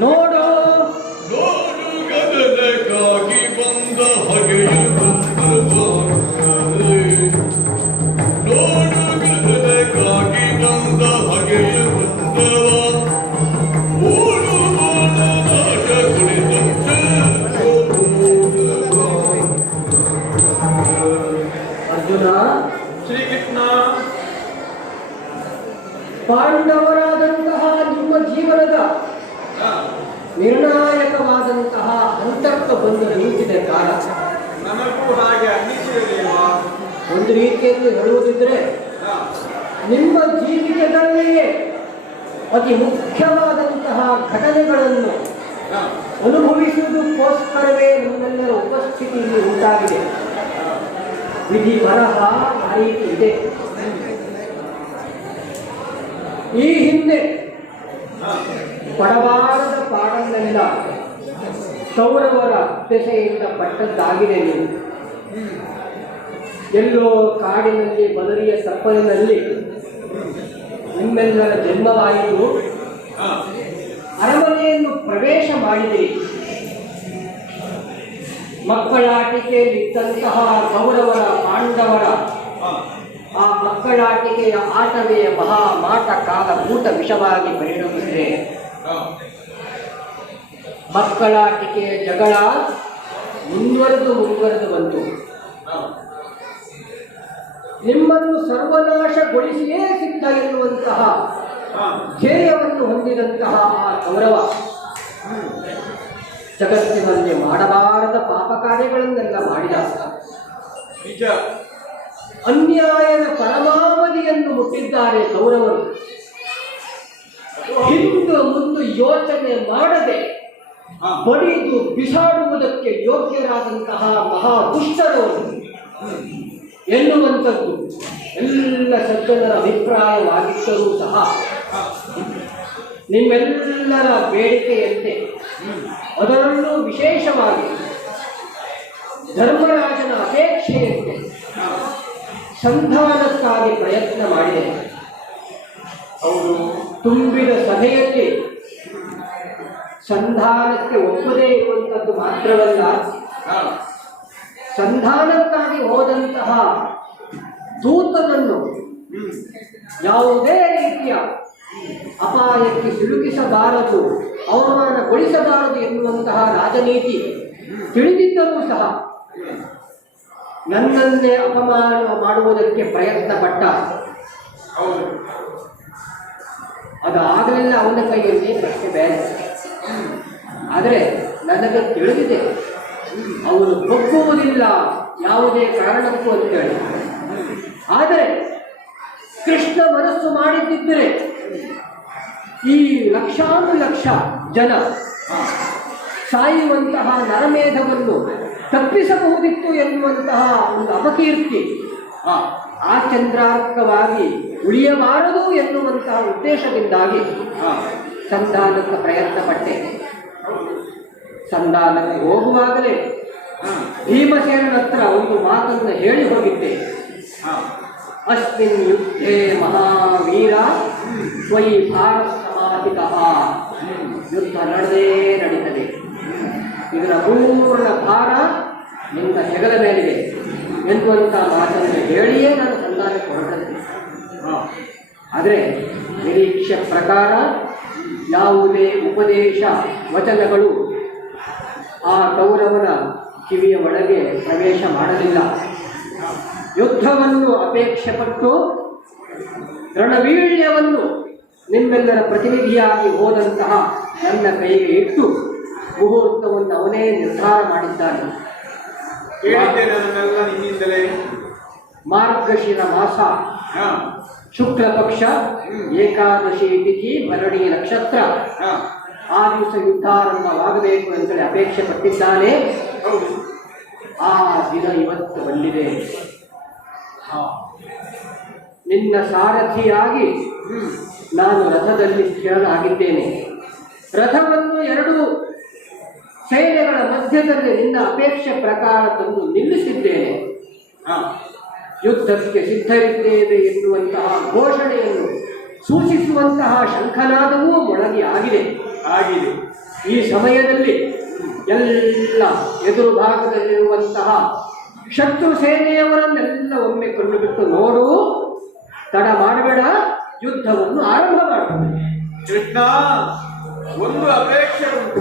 ನೋಡು ನೋಡು ಗಗನಕ್ಕಾಗಿ ಬಂದ ಹೊಗೆಯು ಬಂದವಾಗಲೇ. ನೋಡು ಗಗನಕ್ಕಾಗಿ ಬಂದ ಹೊಗೆಯು ಬಂದವ. ಓಡು ಬಾಣ ನಾಟ ಕುಳಿತಂತೆ ಅರ್ಜುನ. ಶ್ರೀಕೃಷ್ಣ. ಪಾಂಡವರಾದಂತಹ ನಿಮ್ಮ ಜೀವನದ ನಿರ್ಣಾಯಕವಾದಂತಹ ಹಂತಕ್ಕೆ ಬಂದು ನಿಂತಿದೆ ಕಾಲ. ನನಗೂ ಹಾಗೆ ಅನ್ನಿಸಿದೆ ದೇವ. ಒಂದು ರೀತಿಯಲ್ಲಿ ಹೇಳುವುದಿದ್ರೆ ನಿಮ್ಮ ಜೀವಿತದಲ್ಲಿಯೇ ಅತಿ ಮುಖ್ಯವಾದಂತಹ ಘಟನೆಗಳನ್ನು ಅನುಭವಿಸುವುದಕ್ಕೋಸ್ಕರವೇ ನಿಮ್ಮೆಲ್ಲರ ಉಪಸ್ಥಿತಿ ಇಲ್ಲಿ ಉಂಟಾಗಿದೆ. ವಿಧಿ ಬರಹ ಆ ರೀತಿ ಇದೆ. ಈ ಹಿಂದೆ ಪಡಬಾರದ ಪಾಡನ್ನೆಲ್ಲ ಕೌರವರ ದೆಸೆಯಿಂದ ಪಟ್ಟದ್ದಾಗಿದೆ. ನೀವು ಎಲ್ಲೋ ಕಾಡಿನಲ್ಲಿ ಬದರಿಯ ತಪ್ಪಲಿನಲ್ಲಿ ನಿಮ್ಮೆಲ್ಲರ ಜನ್ಮವಾಯಿತು. ಅರಮನೆಯನ್ನು ಪ್ರವೇಶ ಮಾಡಿದಿರಿ. ಮಕ್ಕಳಾಟಿಕೆಯಲ್ಲಿದ್ದಂತಹ ಕೌರವರ ಪಾಂಡವರ ಆ ಮಕ್ಕಳಾಟಿಕೆಯ ಆಟವೇ ಮಹಾಮಾಟ ಕಾಲ ಭೂತ ವಿಷವಾಗಿ ಪರಿಣಮಿಸಿದೆ. ಮಕ್ಕಳಾಟಿಕೆಯ ಜಗಳ ಮುಂದುವರೆದು ಬಂತು. ನಿಮ್ಮನ್ನು ಸರ್ವನಾಶಗೊಳಿಸಿಯೇ ಸಿದ್ಧ ಎನ್ನುವಂತಹ ಧ್ಯೇಯವನ್ನು ಹೊಂದಿದಂತಹ ಆ ಕೌರವ ಜಗತ್ತಿನಲ್ಲಿ ಮಾಡಬಾರದ ಪಾಪ ಕಾರ್ಯಗಳನ್ನೆಲ್ಲ ಮಾಡಿದ. ನಿಜ. ಅನ್ಯಾಯದ ಪರಮಾವಧಿಯನ್ನು ಮುಟ್ಟಿದ್ದಾರೆ ಕೌರವರು. ಹಿಂದು ಮುಂದು ಯೋಚನೆ ಮಾಡದೆ ಬಡಿದು ಬಿಸಾಡುವುದಕ್ಕೆ ಯೋಗ್ಯರಾದಂತಹ ಮಹಾದುಷ್ಟರವರು ಎನ್ನುವಂಥದ್ದು ಎಲ್ಲ ಸಜ್ಜನರ ಅಭಿಪ್ರಾಯವಾಗಿದ್ದರೂ ಸಹ ನಿಮ್ಮೆಲ್ಲರ ಬೇಡಿಕೆಯಂತೆ, ಅದರಲ್ಲೂ ವಿಶೇಷವಾಗಿ ಧರ್ಮರಾಜನ ಅಪೇಕ್ಷೆಯಂತೆ ಸಂಧಾನಕ್ಕಾಗಿ ಪ್ರಯತ್ನ ಮಾಡಿದೆ. ಹೌದು. ತುಂಬಿದ ಸಭೆಯಲ್ಲಿ ಸಂಧಾನಕ್ಕೆ ಒಪ್ಪದೇ ಇರುವಂಥದ್ದು ಮಾತ್ರವಲ್ಲ, ಸಂಧಾನಕ್ಕಾಗಿ ಹೋದಂತಹ ದೂತನನ್ನು ಯಾವುದೇ ರೀತಿಯ ಅಪಾಯಕ್ಕೆ ಸಿಲುಕಿಸಬಾರದು, ಅವಮಾನಗೊಳಿಸಬಾರದು ಎನ್ನುವಂತಹ ರಾಜನೀತಿ ತಿಳಿದಿದ್ದರೂ ಸಹ ನನ್ನನ್ನೇ ಅಪಮಾನ ಮಾಡುವುದಕ್ಕೆ ಪ್ರಯತ್ನ ಪಟ್ಟ. ಅದಾಗಲೆಲ್ಲ ಅವನ ಕೈಯಲ್ಲಿ ಪ್ರಶ್ನೆ ಬೇರೆ. ಆದರೆ ನನಗೆ ತಿಳಿದಿದೆ ಅವನು ಒಪ್ಪುವುದಿಲ್ಲ ಯಾವುದೇ ಕಾರಣಕ್ಕೂ ಅಂತೇಳಿ. ಆದರೆ ಕೃಷ್ಣ ಮನಸ್ಸು ಮಾಡಿದ್ದಿದ್ದರೆ ಈ ಲಕ್ಷಾನುಲಕ್ಷ ಜನ ಸಾಯುವಂತಹ ನರಮೇಧವನ್ನು ತಪ್ಪಿಸಬಹುದಿತ್ತು ಎನ್ನುವಂತಹ ಒಂದು ಅಪಕೀರ್ತಿ ಆ ಚಂದ್ರಾರ್ಕವಾಗಿ ಉಳಿಯಬಾರದು ಎನ್ನುವಂತಹ ಉದ್ದೇಶದಿಂದಾಗಿ ಸಂಧಾನಕ್ಕೆ ಪ್ರಯತ್ನ ಪಟ್ಟೆ. ಸಂಧಾನಕ್ಕೆ ಹೋಗುವಾಗಲೇ ಭೀಮಸೇನನ ಹತ್ರ ಒಂದು ಮಾತನ್ನು ಹೇಳಿ ಹೋಗಿದ್ದೆ. ಅಸ್ಮಿನ್ ಯುದ್ಧೇ ಮಹಾವೀರ ತ್ವಯಿ ಭಾರ ಸಮಾಹಿತಃ. ಯುದ್ಧ ನಡೀತದೆ, ಇದರ ಪೂರ್ಣ ಭಾರ ನಿನ್ನ ಹೆಗಲ ಮೇಲಿದೆ ಎನ್ನುವಂಥ ಮಾತನ್ನು ಹೇಳಿಯೇ ನಾನು ಸಂಧಾನಕ್ಕೆ ಹೊರಟದ್ದು. ಆದರೆ ನಿರೀಕ್ಷೆ ಪ್ರಕಾರ ಯಾವುದೇ ಉಪದೇಶ ವಚನಗಳು ಆ ಕೌರವನ ಕಿವಿಯ ಒಳಗೆ ಪ್ರವೇಶ ಮಾಡಲಿಲ್ಲ. ಯುದ್ಧವನ್ನು ಅಪೇಕ್ಷೆ ಪಟ್ಟು ರಣವೀಳ್ಯವನ್ನು ನಿಮ್ಮೆಲ್ಲರ ಪ್ರತಿನಿಧಿಯಾಗಿ ಹೋದಂತಹ ನನ್ನ ಕೈಗೆ ಇಟ್ಟು ಮುಹೂರ್ತವನ್ನು ಅವನೇ ನಿರ್ಧಾರ ಮಾಡಿದ್ದಾನೆ. ನಿನ್ನಿಂದಲೇ ಮಾರ್ಗಶಿರ ಮಾಸ ಶುಕ್ಲ ಪಕ್ಷ ಏಕಾದಶಿ ತಿಥಿ ಭರಣಿ ನಕ್ಷತ್ರ ಆ ದಿವಸ ಯುದ್ಧಾರಂಭವಾಗಬೇಕು ಅಂತೇಳಿ ಅಪೇಕ್ಷೆ ಪಟ್ಟಿದ್ದಾನೆ. ಆ ದಿನ ಇವತ್ತು ಬಂದಿದೆ. ನಿನ್ನ ಸಾರಥಿಯಾಗಿ ನಾನು ರಥದಲ್ಲಿ ಸ್ಥಿರನಾಗಿದ್ದೇನೆ. ರಥವನ್ನು ಎರಡು ಸೇನೆಗಳ ಮಧ್ಯದಲ್ಲಿ ನಿನ್ನ ಅಪೇಕ್ಷೆ ಪ್ರಕಾರ ತಂದು ನಿಲ್ಲಿಸಿದ್ದೇನೆ. ಯುದ್ಧಕ್ಕೆ ಸಿದ್ಧರಿದ್ದೇವೆ ಎನ್ನುವಂತಹ ಘೋಷಣೆಯನ್ನು ಸೂಚಿಸುವಂತಹ ಶಂಖನಾದವೂ ಮೊಳಗಿ ಆಗಿದೆ. ಆಗಿದೆ. ಈ ಸಮಯದಲ್ಲಿ ಎಲ್ಲ ಎದುರು ಭಾಗದಲ್ಲಿರುವಂತಹ ಶತ್ರು ಸೇನೆಯವರನ್ನೆಲ್ಲ ಒಮ್ಮೆ ಕೊಂಡು ಬಿಟ್ಟು ನೋಡು, ತಡ ಮಾಡಬೇಡ, ಯುದ್ಧವನ್ನು ಆರಂಭ ಮಾಡಬೇಕು. ಕೃಷ್ಣ, ಒಂದು ಅಪೇಕ್ಷೆ ಉಂಟು.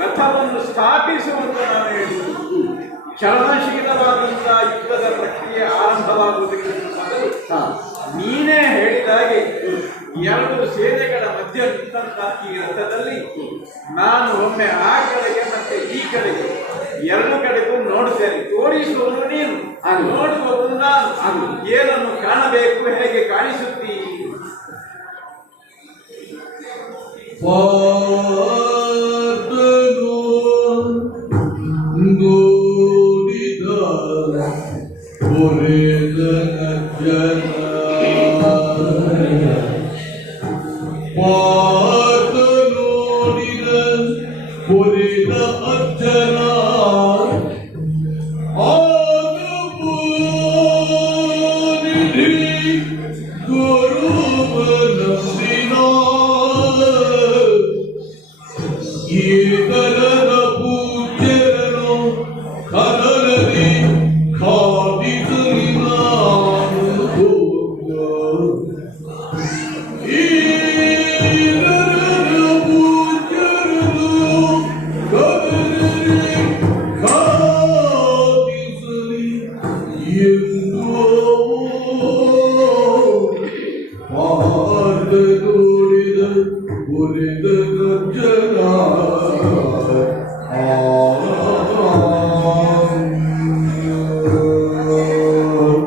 ರಥವನ್ನು ಸ್ಥಾಪಿಸುವಂತ ನಾನು ಹೇಳುವುದು. ಚಲನಶೀಲವಾದಂತಹ ಯುದ್ಧದ ಪ್ರಕ್ರಿಯೆ ಆರಂಭವಾಗುವುದಕ್ಕೆ ಮೊದಲು ನೀನೇ ಹೇಳಿದಾಗೆ ಎರಡು ಸೇನೆಗಳ ಮಧ್ಯ ನಿಂತಹ ಈ ರಥದಲ್ಲಿ ನಾನು ಒಮ್ಮೆ ಆ ಕಡೆಗೆ ಮತ್ತೆ ಈ ಕಡೆಗೆ ಎರಡು ಕಡೆಗೂ ನೋಡುತ್ತೇನೆ. ತೋರಿಸುವುದು ನೀನು, ನೋಡುವುದು ನಾನು. ಏನನ್ನು ಕಾಣಬೇಕು, ಹೇಗೆ ಕಾಣಿಸುತ್ತೀ?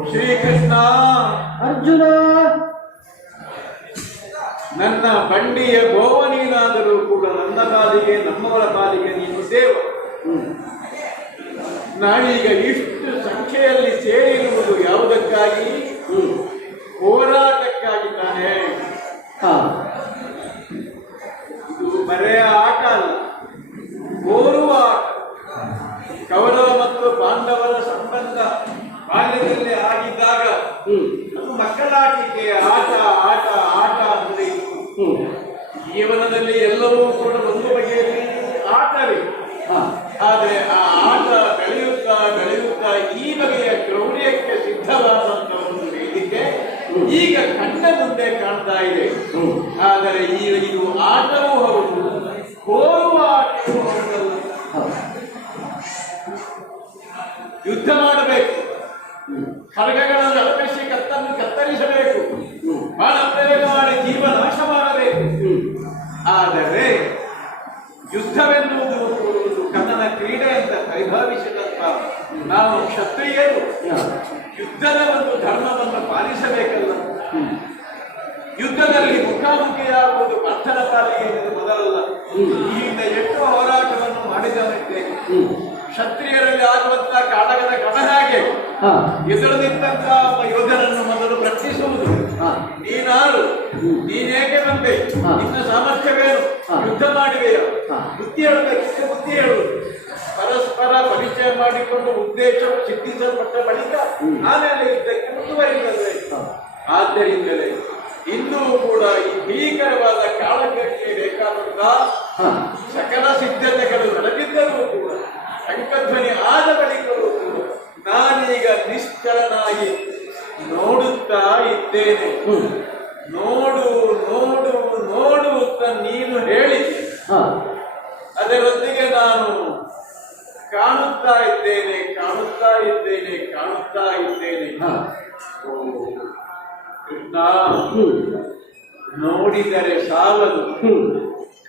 ಶ್ರೀಕೃಷ್ಣ, ಅರ್ಜುನ, ನನ್ನ ಬಂಡಿಯ ಗೋವನೀನಾದರೂ ಕೂಡ ನನ್ನ ಪಾಲಿಗೆ, ನಮ್ಮವರ ಪಾಲಿಗೆ ನೀನು ದೇವ. ನಾನೀಗ ಇಷ್ಟು ಸಂಖ್ಯೆಯಲ್ಲಿ ಸೇರಿರುವುದು ಯಾವುದಕ್ಕಾಗಿ? ಹೋರಾಟಕ್ಕಾಗಿ ತಾನೇ. ಇದು ಬರೇ ಆಟ ಅಲ್ಲ, ಓರುವ ಆಟ. ಕೌರವ ಮತ್ತು ಪಾಂಡವರ ಸಂಬಂಧ ಬಾಲ್ಯದಲ್ಲಿ ಆಗಿದ್ದಾಗ ಅದು ಮಕ್ಕಳಾಟಿಕೆ, ಆಟ ಆಟ ಆಟ ಅಂದರೆ ಜೀವನದಲ್ಲಿ ಎಲ್ಲವೂ ಕೂಡ ಒಂದು ಬಗೆಯಲ್ಲಿ ಆಟವೇ. ಆದರೆ ಆ ಆಟ ಬೆಳೆಯುತ್ತಾ ಬೆಳೆಯುತ್ತಾ ಈ ಬಗೆಯ ಕ್ರೌರ್ಯಕ್ಕೆ ಸಿದ್ಧವಾದಂತ ಒಂದು ವೇದಿಕೆ ಈಗ ಕಣ್ಣ ಮುಂದೆ ಕಾಣ್ತಾ ಇದೆ. ಆದರೆ ಈಗ ಇದು ಆಟವೂ ಹೌದು, ಹೋರುವ ಆಟವೂ ಹೌದಲ್ಲ. ಯುದ್ಧ ಮಾಡಬೇಕು, ಖಡ್ಗಗಳನ್ನು ಅಲಪಿಸಿ ಕತ್ತರಿಸಬೇಕು, ಬಾಣ ಪ್ರಯೋಗ ಮಾಡಿ ಜೀವ ನಾಶ ಮಾಡಬೇಕು. ಆದರೆ ಯುದ್ಧವೆನ್ನುವುದು ಒಂದು ಕನ್ನಡ ಕ್ರೀಡೆ ಅಂತ ಪರಿಭಾವಿಸಿದಂತ ನಾವು ಕ್ಷತ್ರಿಯರು ಯುದ್ಧದ ಒಂದು ಧರ್ಮವನ್ನು ಪಾಲಿಸಬೇಕಲ್ಲ. ಯುದ್ಧದಲ್ಲಿ ಮುಖಾಮುಖಿಯಾಗುವುದು ಪರ್ಥನ ಪಾಲಿಗೆ ಮೊದಲಲ್ಲ. ಈಗ ಎಷ್ಟು ಹೋರಾಟವನ್ನು ಮಾಡಿದವನಿದ್ದೇವೆ. ಕ್ಷತ್ರಿಯರಲ್ಲಿ ಆಗುವಂತಹ ಕಾಳಗದ ಕ್ರಮ ಹೇಗೆ? ಎದುರು ನಿಂತಹ ಯೋಧನನ್ನು ಮೊದಲು ಪ್ರಶ್ನಿಸುವುದು. ನೀನಾರು, ನೀನೇಕೆ ಬಂದೆ, ನಿನ್ನ ಸಾಮರ್ಥ್ಯವೇನು, ಯುದ್ಧ ಮಾಡಿವೆಯೋ, ಬುದ್ಧಿ ಹೇಳಬೇಕಿದ್ರೆ ಬುದ್ಧಿ ಹೇಳುವುದು. ಪರಸ್ಪರ ಪರಿಚಯ ಮಾಡಿಕೊಂಡು ಉದ್ದೇಶವು ಸಿದ್ಧಿಸಲ್ಪಟ್ಟ ಬಳಿಕ ಆಮೇಲೆ ಯುದ್ಧಕ್ಕೆ ಮುಂದುವರಿಯುತ್ತದೆ. ಆದ್ದರಿಂದಲೇ ಇನ್ನೂ ಕೂಡ ಈ ಭೀಕರವಾದ ಕಾಳಗಕ್ಕೆ ಬೇಕಾದಂತಹ ಸಕಲ ಸಿದ್ಧತೆಗಳು ನಡೆದಿದ್ದರೂ ಕೂಡ, ಶಂಖಧ್ವನಿ ಆದ ಬಳಿಕವೂ ಕೂಡ ನಾನೀಗ ನಿಶ್ಚಲನಾಗಿ ನೋಡುತ್ತಾ ಇದ್ದೇನೆ. ನೋಡು ನೋಡು ನೋಡು ಅಂತ ನೀನು ಹೇಳಿ ಅದರೊಂದಿಗೆ ನಾನು ಕಾಣುತ್ತಾ ಇದ್ದೇನೆ, ಕಾಣುತ್ತಾ ಇದ್ದೇನೆ, ಕಾಣುತ್ತಾ ಇದ್ದೇನೆ. ಕೃಷ್ಣ, ನೋಡಿದರೆ ಸಾಲದು,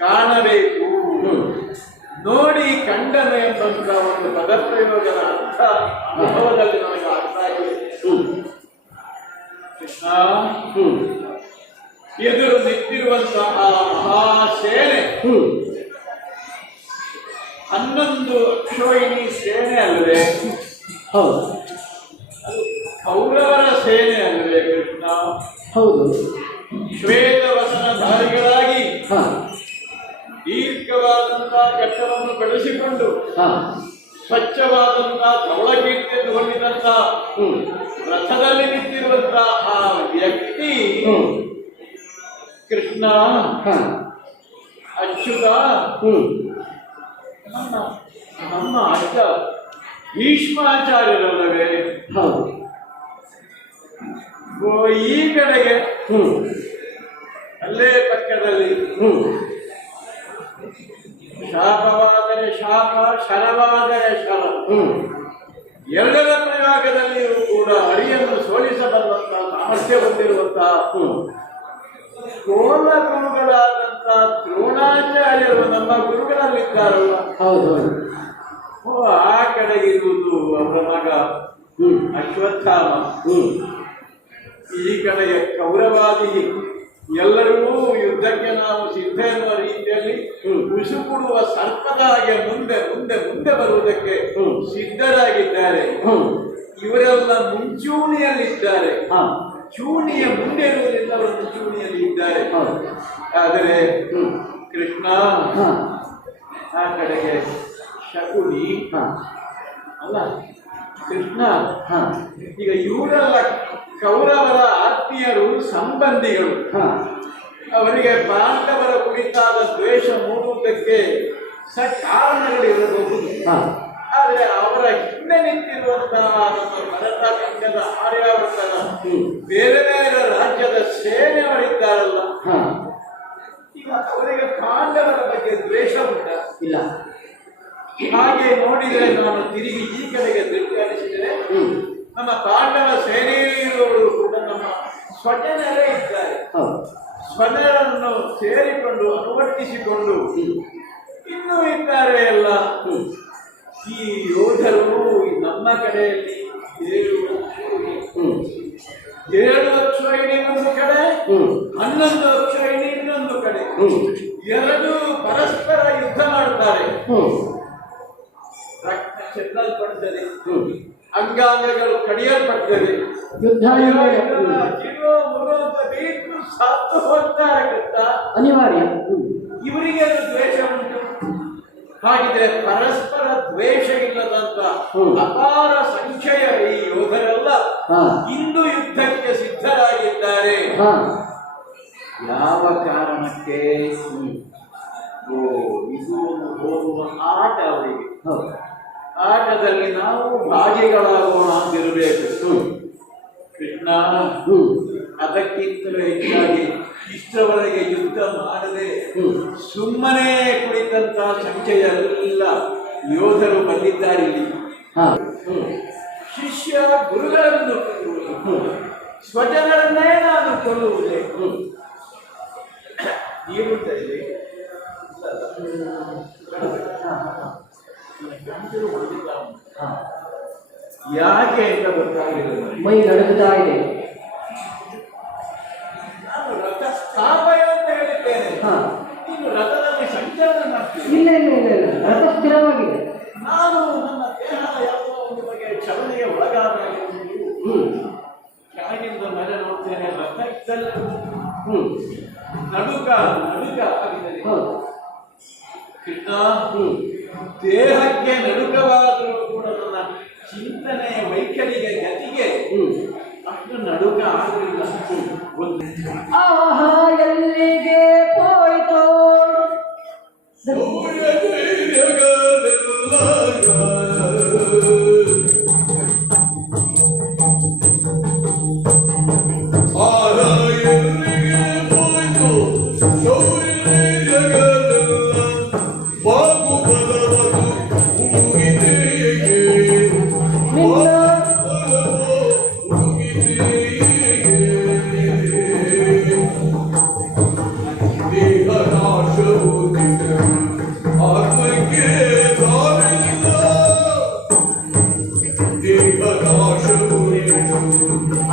ಕಾಣಬೇಕು. ನೋಡಿ ಕಂಡನು ಎಂಬಂತ ಒಂದು ಪದಪ್ರಯೋಗದ ಅರ್ಥ ಅನುಭವದಲ್ಲಿ ನಮಗೆ ಆಗ್ತಾ ಇದೆ. ಕೃಷ್ಣ, ಎದುರು ನಿಂತಿರುವಂತಹ ಮಹಾಸೇನೆ 11 ಅಕ್ಷೋಹಿಣಿ ಸೇನೆ ಅಲ್ಲವೇ? ಹೌದು, ಅದು ಕೌರವರ ಸೇನೆ ಅಲ್ಲವೇ ಕೃಷ್ಣ? ಹೌದು. ಶ್ವೇತವಸನಧಾರಿಗಳಾಗಿ ದೀರ್ಘವಾದಂತಹ ಘಟ್ಟವನ್ನು ಬೆಳೆಸಿಕೊಂಡು ಸ್ವಚ್ಛವಾದಂತಹ ಧವಳಕೀರ್ತಿಯನ್ನು ಹೊಂದಿದಂತಹ ರಥದಲ್ಲಿ ನಿಂತಿರುವಂತಹ ಆ ವ್ಯಕ್ತಿ ಕೃಷ್ಣ ಅಚ್ಯುತ ಹ್ಮ್ ನಮ್ಮ ನಮ್ಮ ಅಜ್ಜ ಭೀಷ್ಮಾಚಾರ್ಯರಲ್ಲವೇ? ಹೌದು. ಓ, ಈ ಕಡೆಗೆ ಹ್ಮ್ ಅಲ್ಲೇ ಪಕ್ಕದಲ್ಲಿ ಹ್ಮ್ ಶಾಪವಾದರೆ ಶಾಪ, ಶರವಾದರೆ ಶರ, ಹ್ಮ್ ಎರಡರ ಪ್ರಯೋಗದಲ್ಲಿಯೂ ಕೂಡ ಹರಿಯನ್ನು ಸೋಲಿಸಬಲ್ಲಂತಹ ಸಾಮರ್ಥ್ಯ ಹೊಂದಿರುವಂತಹ ಕೋಲ ಗುರುಗಳಾದಂತಹ ದ್ರೋಣಾಚಾರ್ಯರು ನಮ್ಮ ಗುರುಗಳಲ್ಲಿದ್ದಾರಲ್ಲ. ಹೌದು. ಓ, ಆ ಕಡೆಗೆ ಇರುವುದು ಅವರ ಮಗ ಅಶ್ವತ್ಥಾಮ. ಈ ಕಡೆಗೆ ಕೌರವಾದಿ. ಎಲ್ಲರೂ ಯುದ್ಧಕ್ಕೆ ನಾವು ಸಿದ್ಧ ಎನ್ನುವ ರೀತಿಯಲ್ಲಿ ಉಸುಕುಡುವ ಸರ್ಪದ ಹಾಗೆ ಮುಂದೆ ಮುಂದೆ ಮುಂದೆ ಬರುವುದಕ್ಕೆ ಸಿದ್ಧರಾಗಿದ್ದಾರೆ. ಇವರೆಲ್ಲ ಮುಂಚೂಣಿಯಲ್ಲಿದ್ದಾರೆ. ಚೂಣಿಯ ಮುಂದೆ ಇರುವುದರಿಂದ ಅವರು ಮುಂಚೂಣಿಯಲ್ಲಿ ಇದ್ದಾರೆ. ಆದರೆ ಕೃಷ್ಣ ಆ ಕಡೆಗೆ ಶಕುನಿ ಅಲ್ಲ ಕೃಷ್ಣ. ಈಗ ಇವರೆಲ್ಲ ಕೌರವರ ಆತ್ಮೀಯರು, ಸಂಬಂಧಿಗಳು. ಅವರಿಗೆ ಪಾಂಡವರ ಕುರಿತಾದ ದ್ವೇಷ ಮೂಡುವುದಕ್ಕೆ ಕಾರಣಗಳಿರಬಹುದು. ಆದರೆ ಅವರ ಹಿಂದೆ ನಿಂತಿರುವಂತಹ ನಮ್ಮ ಭರತ ಖಂಡದ ಆರ್ಯಾವರ್ತನ ಬೇರೆ ಬೇರೆ ರಾಜ್ಯದ ಸೇನೆಯವರಿದ್ದಾರಲ್ಲ, ಈಗ ಅವರಿಗೆ ಪಾಂಡವರ ಬಗ್ಗೆ ದ್ವೇಷ ಉಂಟ ಇಲ್ಲ. ಹಾಗೆ ನೋಡಿದರೆ ನಾನು ತಿರುಗಿ ಈ ಕಡೆಗೆ ದೃಷ್ಟಿಸಿದರೆ ನಮ್ಮ ಪಾಂಡವ ಸೇನೆಯಲ್ಲಿರುವವರು ಕೂಡ ನಮ್ಮ ಸ್ವಜನರೇ ಇದ್ದಾರೆ. ಸ್ವಜನರನ್ನು ಸೇರಿಕೊಂಡು ಅನುವರ್ತಿಸಿಕೊಂಡು ಇನ್ನೂ ಇದ್ದಾರೆ ಎಲ್ಲ. ಈ ಯೋಧರು ನಮ್ಮ ಕಡೆಯಲ್ಲಿ 7 ಅಕ್ಷೋಹಿಣಿ ಒಂದು ಕಡೆ, 11 ಅಕ್ಷೋಹಿಣಿ ಇನ್ನೊಂದು ಕಡೆ. ಎರಡು ಪರಸ್ಪರ ಯುದ್ಧ ಮಾಡುತ್ತಾರೆ. ರಕ್ತ ಚೆಲ್ಲಲ್ಪಡ್ತದೆ, ಅಂಗಾಂಗಗಳು ಕಡಿಯಲ್ಪಡ್ತದೆ, ಜೀವ ಮುರುವಂತ ಬೀಟು ಸತ್ತು ಹೋಗ್ತಾರೆ. ಕೃಷ್ಣ ಅನಿವಾರ್ಯ. ಇವರಿಗೆ ದ್ವೇಷ ಉಂಟು. ಹಾಗಿದ್ರೆ ಪರಸ್ಪರ ದ್ವೇಷ ಇಲ್ಲದಂತ ಅಪಾರ ಸಂಖ್ಯೆಯ ಈ ಯೋಧರೆಲ್ಲ ಇಂದು ಯುದ್ಧಕ್ಕೆ ಸಿದ್ಧರಾಗಿದ್ದಾರೆ. ಯಾವ ಕಾರಣಕ್ಕೆ? ಇದು ಒಂದು ಹೋಗುವ ಆಟ ಅವರಿಗೆ. ಆಟದಲ್ಲಿ ನಾವು ಭಾಗಿಗಳಾಗೋಣ ಅಂತಿರಬೇಕು. ಕೃಷ್ಣ ಅದಕ್ಕಿಂತಲೂ ಹೆಚ್ಚಾಗಿ ಇಷ್ಟರವರೆಗೆ ಯುದ್ಧ ಮಾಡದೆ ಸುಮ್ಮನೆ ಕುಳಿತಂತಹ ಸಂಖ್ಯೆಯೆಲ್ಲ ಯೋಧರು ಬಂದಿದ್ದಾರೆ ಇಲ್ಲಿ. ಶಿಷ್ಯ ಗುರುಗಳನ್ನು ಕೊಲ್ಲುವುದು, ಸ್ವಜನರನ್ನೇ ನಾನು ಕೊಲ್ಲುವುದೇ. ನೀರುತ್ತಲ್ಲಿ ಯಾಕೆ ಅಂತ ಗೊತ್ತಾಗಲಿಲ್ಲ. ಮೈ ನಡುಗುತ್ತಾ ಇದೆ. ನಾನು ರಥ ಸ್ಥಾಪನೆ ಅಂತ ಹೇಳಿದ್ದೇನೆ. ನೀನು ರಥದಲ್ಲಿ ಸಂಚಲನ ಮಾಡ್ತೀನಿ. ಇಲ್ಲ ಇಲ್ಲ ಇಲ್ಲ ಇಲ್ಲ, ರಥ ಸ್ಥಿರವಾಗಿದೆ. ನಾನು ನನ್ನ ದೇಹ ಯಾವುದೋ ಒಂದು ಬಗೆಯ ಚಲನೆಗೆ ಒಳಗಾದಾಗ ಕೆಳಗಿಂದ ಮೇಲೆ ನೋಡ್ತೇನೆ, ರಥ ಇದ್ದಲ್ಲ ನಡುಕ ಆಗಿದೆ. ಕೃಷ್ಣ ದೇಹಕ್ಕೆ ನಡುಕವಾದರೂ ಕೂಡ ನನ್ನ ಚಿಂತನೆಯ ವೈಖರಿಗೆ ಗತಿಗೆ ಅಷ್ಟು ನಡುಕ ಆಗಲಿಲ್ಲ. ಆಹಾ ಎಲ್ಲಿಗೆ ಹೋಯ್ತೋ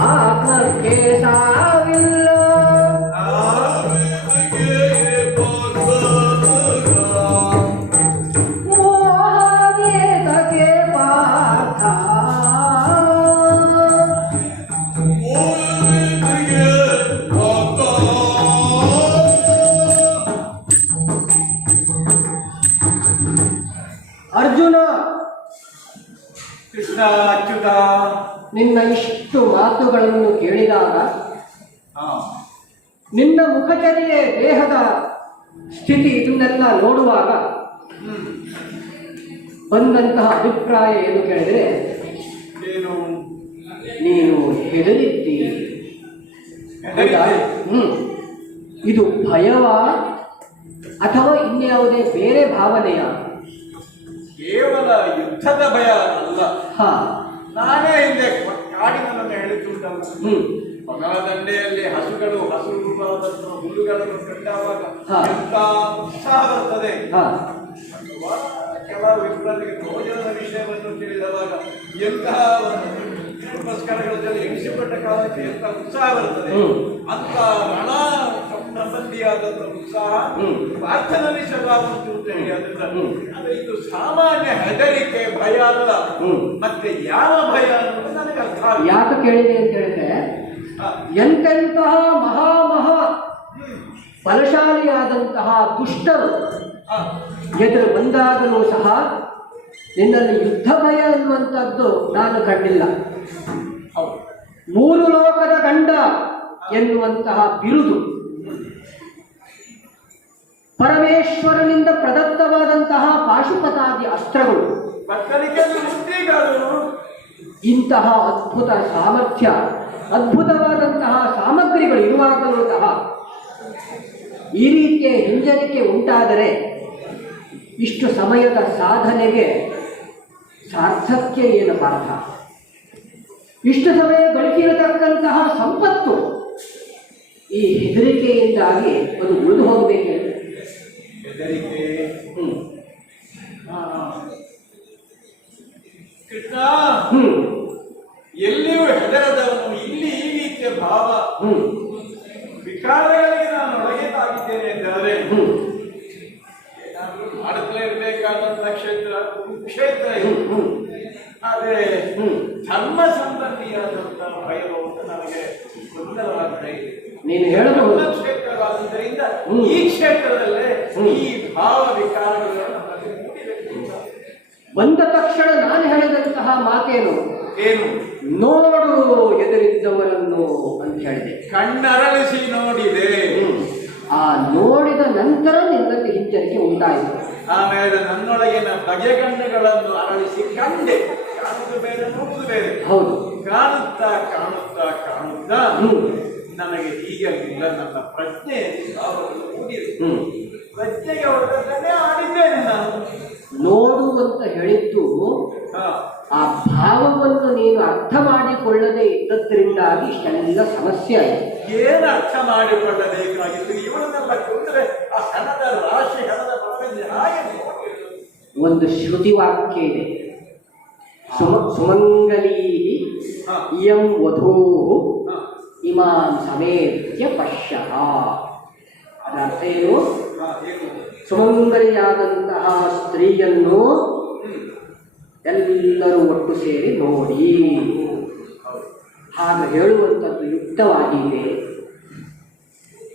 ಆತ್ಮಕ್ಕೆ ಸಾವಿಲ್ಲ. ಮೋಹವೇದಕ್ಕೆ ಪಾಠ ಅರ್ಜುನ. ಕೃಷ್ಣ ಅಚ್ಯುತ, ನಿನ್ನ ಇಷ್ಟು ಮಾತುಗಳನ್ನು ಕೇಳಿದಾಗ ನಿನ್ನ ಮುಖಚರ್ಯೆ ದೇಹದ ಸ್ಥಿತಿ ಇದನ್ನೆಲ್ಲ ನೋಡುವಾಗ ಬಂದಂತಹ ಅಭಿಪ್ರಾಯ ಏನು ಕೇಳಿದರೆ, ಏನು ನೀನು ಹೆದರಿದ್ದಿ. ಇದು ಭಯವ ಅಥವಾ ಇನ್ಯಾವುದೇ ಬೇರೆ ಭಾವನೆಯ? ಕೇವಲ ಯುದ್ಧದ ಭಯ ಅಲ್ಲ. ಹಾ, ನಾನೇ ಹಿಂದೆ ಕಾಡಿನನ್ನು ಹೇಳಿದ್ದುಂಟಲ್ಲ, ಹೊಗಳ ದಂಡೆಯಲ್ಲಿ ಹಸುಗಳು ಹಸುವಾದಂತಹ ಹುಲ್ಲುಗಳನ್ನು ಕಂಡಾಗ ಎಂತ ಉತ್ಸಾಹ ಬರ್ತದೆ. ಅಥವಾ ಕೆಲವು ವಿಪ್ರರಿಗೆ ಭೋಜನದ ವಿಷಯವನ್ನು ತಿಳಿದವಾಗ ಎಂತಹ ಪುರಸ್ಕಾರಗಳಲ್ಲಿ ಎಣಿಸಿಕೊಂಡ ಕಾಲಕ್ಕೆ ಎಂತ ಉತ್ಸಾಹ ಬರ್ತದೆ. ಅಂತ ಹಣ ಸಂಬಂಧಿಯಾದಂತಹ ಉತ್ಸಾಹ ಪ್ರಾರ್ಥನಲ್ಲಿ ಶುರುವಾಗುವುದು ಅಂತ ಹೇಳಿ ಅದರಿಂದ ಇದು ಸಾಮಾನ್ಯ ಹೆದರಿಕೆ ಭಯ ಅಲ್ಲ. ಮತ್ತೆ ಯಾವ ಭಯ ಅನ್ನೋದು ನನಗೆ ಅರ್ಥ ಆಗಿದೆ. ಯಾಕೆ ಕೇಳಿದೆ ಅಂತ ಹೇಳಿದ್ರೆ, ಎಂತೆಂತಹ ಮಹಾ ಬಲಶಾಲಿಯಾದಂತಹ ದುಷ್ಟರು ಎದುರು ಬಂದಾಗಲೂ ಸಹ ನಿನ್ನಲ್ಲಿ ಯುದ್ಧ ಭಯ ಅನ್ನುವಂಥದ್ದು ನಾನು ಕಂಡಿಲ್ಲ. ಮೂರು ಲೋಕದ ಗಂಡ ಎನ್ನುವಂತಹ ಬಿರುದು, ಪರಮೇಶ್ವರನಿಂದ ಪ್ರದತ್ತವಾದಂತಹ ಪಾಶುಪತಾದಿ ಅಸ್ತ್ರಗಳು, ಇಂತಹ ಅದ್ಭುತ ಸಾಮರ್ಥ್ಯ, ಅದ್ಭುತವಾದಂತಹ ಸಾಮಗ್ರಿಗಳು ಇರುವಾಗಲೂ ಸಹ ಈ ರೀತಿಯ ಹಿಂಜರಿಕೆ ಉಂಟಾದರೆ ಇಷ್ಟು ಸಮಯದ ಸಾಧನೆಗೆ ಸಾರ್ಥಕ್ಯ ಏನು ಪಾಠ? ಇಷ್ಟು ಸಮಯ ಗಳಿಸಿರತಕ್ಕಂತಹ ಸಂಪತ್ತು ಈ ಹೆದರಿಕೆಯಿಂದಾಗಿ ಅದು ಉಳಿದು ಹೋಗಬೇಕೆ? ಹೆದರಿಕೆ ಕೃಷ್ಣ ಎಲ್ಲಿಯೂ ಹೆದರದವನು ಇಲ್ಲಿ ಈ ರೀತಿಯ ಭಾವ ವಿಕಾರಗಳಿಗೆ ನಾನು ಒಳಗೇನಾಗಿದ್ದೇನೆ ಎಂದರೆ ಏನಾದರೂ ಮಾಡುತ್ತಲೇ ಇರಬೇಕಾದಂತಹ ಕ್ಷೇತ್ರ ಇದು. ಆದರೆ ಧರ್ಮ ಸಂಬಂಧಿಯಾದಂತಹ ಭಯವು ನನಗೆ ಗೊಂದಲವಾಗ್ತಾ ಇದೆ. ನೀನು ಹೇಳಬಹುದು ಕ್ಷೇತ್ರವಾದ್ದರಿಂದ ಈ ಕ್ಷೇತ್ರದಲ್ಲೇ ಈ ಭಾವ ವಿಕಾರಗಳು ನಮಗೆ ಬಂದ ತಕ್ಷಣ ನಾನು ಹೇಳಿದಂತಹ ಮಾತೇನು? ಏನು? ನೋಡು ಎದುರಿದ್ದವರನ್ನು ಅಂತ ಹೇಳಿದೆ. ಕಣ್ಣರಳಿಸಿ ನೋಡಿದೆ. ಆ ನೋಡಿದ ನಂತರ ನಿನ್ನಲ್ಲಿ ಹಿಂಜರಿಕೆ ಉಂಟಾಯಿತು. ಆಮೇಲೆ ನನ್ನೊಳಗಿನ ಬಗೆಗಣ್ಣುಗಳನ್ನು ಅರಳಿಸಿ ಕಂಡೆ. ಕಾಣುವುದು ಬೇರೆ, ನೋಡುವುದು ಬೇರೆ. ಹೌದು, ಕಾಣುತ್ತಾ ಕಾಣುತ್ತಾ ಕಾಣುತ್ತಾ ನನಗೆ ಹೀಗಿಲ್ಲ. ನನ್ನ ಪ್ರಜ್ಞೆ ಪ್ರಜ್ಞೆಗೆ ಹೊರಟನ್ನೇ ಆಡಿದ್ದೇನೆ ನಾನು. ನೋಡು ಅಂತ ಹೇಳಿದ್ದು ಆ ಭಾವವನ್ನು ನೀನು ಅರ್ಥ ಮಾಡಿಕೊಳ್ಳದೆ ಇದ್ದದ್ರಿಂದಾಗಿ ಇಷ್ಟೆಲ್ಲ ಸಮಸ್ಯೆ ಆಯಿತು. ಏನು ಅರ್ಥ ಮಾಡಿಕೊಳ್ಳಬೇಕಾಗಿತ್ತು? ಇವಳನ್ನೆಲ್ಲ ಕೊಂದರೆ ಆ ಹಣದ ರಾಶಿ, ಹಣದ ಪ್ರಪಂಚ ಹಾಗೆ ಒಂದು ಶ್ರುತಿ ವಾಕ್ಯ ಇದೆ, ಸುಮಂಗಲೀ ಇಯಂ ವಧೂ ಇಮಾನ್ ಸಮೇತ್ಯ ಪಶ್ಯಃ. ಅದರ ಅರ್ಥ ಏನು? ಸುಮಂಗಲಿಯಾದಂತಹ ಸ್ತ್ರೀಯನ್ನು ಎಲ್ಲರೂ ಒಟ್ಟು ಸೇರಿ ನೋಡಿ. ಹಾಗೆ ಹೇಳುವಂಥದ್ದು ಯುಕ್ತವಾಗಿದೆ.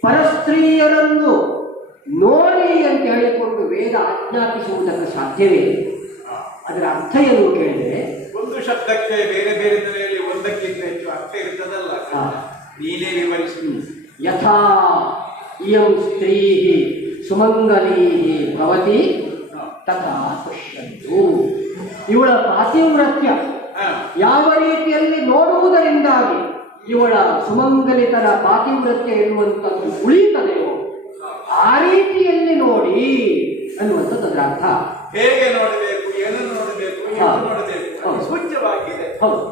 ಪರಸ್ತ್ರೀಯರನ್ನು ನೋಡಿ ಅಂತ ಹೇಳಿಕೊಂಡು ವೇದ ಆಜ್ಞಾಪಿಸುವುದಕ್ಕೆ ಸಾಧ್ಯವೇ? ಅದರ ಅರ್ಥ ಏನು ಕೇಳಿದರೆ, ಒಂದು ಶಬ್ದಕ್ಕೆ ಬೇರೆ ಬೇರೆ ನೆಲೆಯಲ್ಲಿ ಒಂದಕ್ಕಿಂತ ಹೆಚ್ಚು ಅರ್ಥ ಇರ್ತದಲ್ಲ, ನೀನೇ ವಿವರಿಸಿ. ಯಥಾ ಇಯಂ ಸ್ತ್ರೀ ಸುಮಂಗಲೀ ಭವತಿ ತಥಾ ಪಶ್ಯಂತು. ಇವಳ ಪಾತಿವ್ರತ್ಯ ಯಾವ ರೀತಿಯಲ್ಲಿ ನೋಡುವುದರಿಂದಾಗಿ ಇವಳ ಸುಮಂಗಲಿತರ ಪಾತಿವ್ರತ್ಯ ಎನ್ನುವಂಥದ್ದು ಉಳಿತದೆಯೋ ಆ ರೀತಿಯಲ್ಲಿ ನೋಡಿ ಅನ್ನುವಂಥದ್ದು ಅದರ ಅರ್ಥ. ಹೇಗೆ ನೋಡಬೇಕು, ಏನನ್ನು ನೋಡಬೇಕು, ಏನು ನೋಡಬೇಕು ಸೂಚ್ಯವಾಗಿದೆ. ಹೌದು,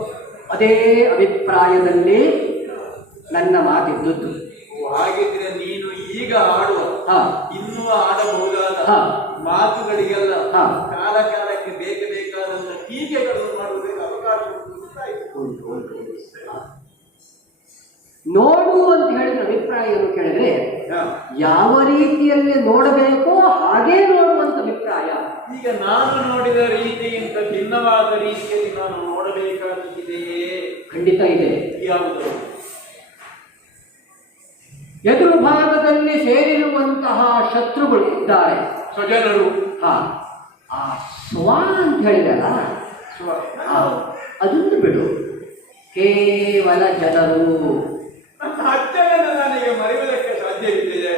ಅದೇ ಅಭಿಪ್ರಾಯದಲ್ಲಿ ನನ್ನ ಮಾತಿದ್ದದ್ದು. ಹಾಗಿದ್ರೆ ನೀನು ಈಗ ಆಡುವ ಇನ್ನೂ ಆಡಬಹುದಾದ ಮಾತುಗಳಿಗೆಲ್ಲ ಕಾಲ ಕಾಲಕ್ಕೆ ಬೇಕಾದಂತ ಟೀಕೆಗಳನ್ನು ಮಾಡುವುದಕ್ಕೆ ಅವಕಾಶ ಉಂಟು. ನೋಡು ಅಂತ ಹೇಳಿದ ಅಭಿಪ್ರಾಯವನ್ನು ಕೇಳಿದ್ರೆ ಯಾವ ರೀತಿಯಲ್ಲಿ ನೋಡಬೇಕೋ ಹಾಗೇ ನೋಡುವಂತ ಅಭಿಪ್ರಾಯ. ಈಗ ನಾನು ನೋಡಿದ ರೀತಿಗಿಂತ ಭಿನ್ನವಾದ ರೀತಿಯಲ್ಲಿ ನಾನು ನೋಡಬೇಕಾಗಿದೆಯೇ? ಖಂಡಿತ ಇದೆ. ಯಾವುದು? ಎದುರು ಭಾಗದಲ್ಲಿ ಸೇರಿರುವಂತಹ ಶತ್ರುಗಳು ಇದ್ದಾರೆ, ಸ್ವಜನರು. ಆ ಸ್ವ ಅಂತ ಹೇಳಿದಲ್ಲ, ಅದನ್ನು ಬಿಡು, ಕೇವಲ ಜನರು. ನನ್ನ ಅಜ್ಜನನ್ನು ನನಗೆ ಮರೆಯುವುದಕ್ಕೆ ಸಾಧ್ಯವಿದೆ.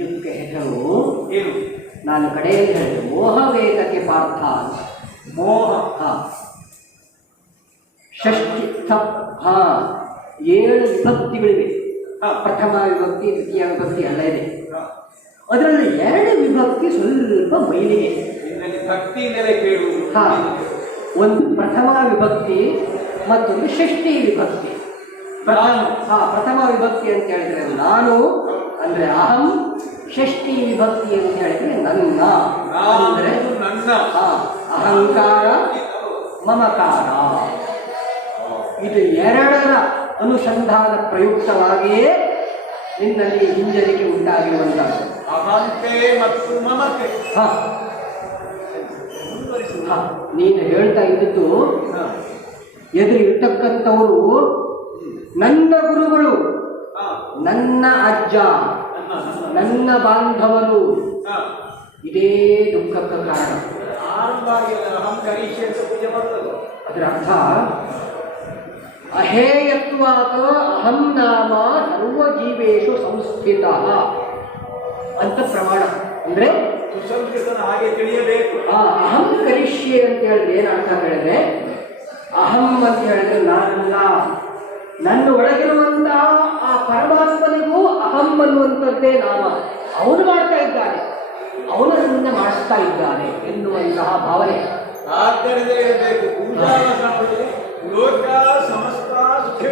ಇದಕ್ಕೆ ಹೆಸರು ಏನು? ನಾನು ಕಡೆಯಲ್ಲಿ ಹೇಳಿದೆ ಮೋಹವೇಗಕ್ಕೆ ಪಾರ್ಥ ಅಂತ. ಮೋಹ. ಹಾ ಷಷ್ಠಿ ಹಾ 7 ವಿಭಕ್ತಿಗಳಿವೆ. ಹಾ. ಪ್ರಥಮ ವಿಭಕ್ತಿ, ದ್ವಿತೀಯ ವಿಭಕ್ತಿ ಎಲ್ಲ ಇದೆ. ಹಾ. ಅದರಲ್ಲಿ 2 ವಿಭಕ್ತಿ ಸ್ವಲ್ಪ ಮೈಲಿಗೆ. ನಿನ್ನಲ್ಲಿ ಭಕ್ತಿ ಮೇಲೆ ಕೇಳುವುದು. ಹಾ, ಒಂದು ಪ್ರಥಮ ವಿಭಕ್ತಿ, ಮತ್ತೊಂದು ಷಷ್ಠಿ ವಿಭಕ್ತಿ. ಪ್ರಥಮ ವಿಭಕ್ತಿ ಅಂತ ಹೇಳಿದ್ರೆ ನಾನು ಅಂದ್ರೆ ಅಹಂ, ಷಷ್ಠಿ ವಿಭಕ್ತಿ ಅಂತ ಹೇಳಿದ್ರೆ ನನ್ನ ಅಂದ್ರೆ ನನ್ನ. ಅಹಂಕಾರ ಮಮಕಾರ. ಇದು 2ರ ಅನುಸಂಧಾನ ಪ್ರಯುಕ್ತವಾಗಿಯೇ ನಿನ್ನಲ್ಲಿ ಹಿಂಜರಿಕೆ ಉಂಟಾಗಿರುವಂತಹದ್ದು. ಅಹಂತೆ ಮತ್ತು ಮಮತೆ. ನೀನು ಹೇಳ್ತಾ ಇದ್ದಿದ್ದು ಎದುರಿರ್ತಕ್ಕಂಥವರು ನನ್ನ ಗುರುಗಳು, ನನ್ನ ಅಜ್ಜ, ನನ್ನ ಬಾಂಧವರು. ಇದೇ ದುಃಖಕ್ಕೆ ಕಾರಣ. ಅದರ ಅರ್ಥ ಅಹೇಯತ್ವಾತ ಅಹಂ ನಾಮ ಸರ್ವಜೀವೇಶು ಸಂಸ್ಥಿತ ಅಂತ ಪ್ರಮಾಣ. ಅಂದ್ರೆ ಸುಸಂಸ್ಕೃತನ ಹಾಗೆ ತಿಳಿಯಬೇಕು. ಅಹಂ ಕರಿಷ್ಯೆ ಅಂತ ಹೇಳಿದ್ರೆ ಏನು ಅರ್ಥ ಹೇಳಿದ್ರೆ, ಅಹಂ ಅಂತ ಹೇಳಿದ್ರೆ ನಾನಲ್ಲ, ನನ್ನ ಒಳಗಿರುವಂತಹ ಆ ಪರಮಾತ್ಮನಿಗೂ ಅಹಂ ಅನ್ನುವಂಥದ್ದೇ ನಾಮ. ಅವನು ಮಾಡ್ತಾ ಇದ್ದಾನೆ, ಅವನನ್ನ ಮಾಡಿಸ್ತಾ ಇದ್ದಾನೆ ಎನ್ನುವಂತಹ ಭಾವನೆ. ಆದ್ದರಿಂದ ಇರಬೇಕು ಪೂಜಾರ ಸಮಯದಲ್ಲಿ ಲೋಕ ಸಮಸ್ತ ಸುಖ